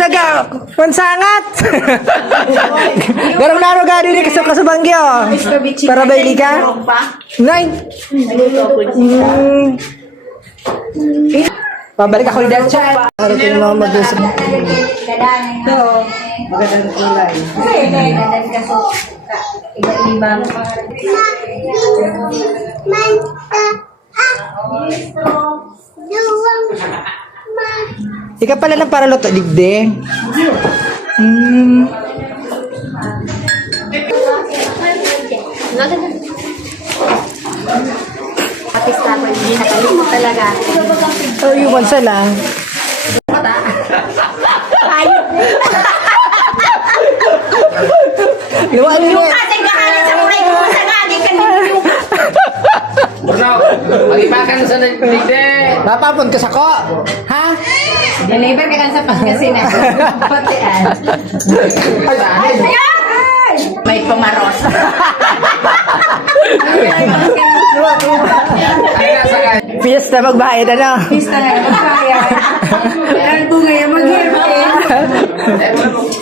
taga Mansangat. Garang naro gani ni kasubangyo. Para baili ka? Nay. Pabalik ako ni Dacha. Ano ko na mag-usap. Ito. Magandang kulay. Iba-ibang. Ika pala ng para luto digde. Artista ko, hindi nakalimot talaga. Oh, yung onsa lang. Luwag niyo. Kasi kahalit sa kulay ko sa ngani kanina. Mag-ipakan sa nagdide. Napapon ka sa ko. Ha? Deliver ka lang sa Pangasinan. Patian. Ayan! May pumaros. Fiesta magbayad ano? Pista na yung kaya. Kailan po ngayon mag-hairpin.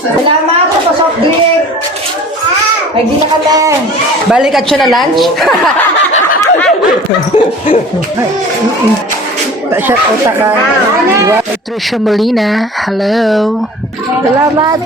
Salamat sa soft drink. Ay, di na kami. Balik at siya na lunch. Shout out ka. Patricia Molina. Hello. Salamat.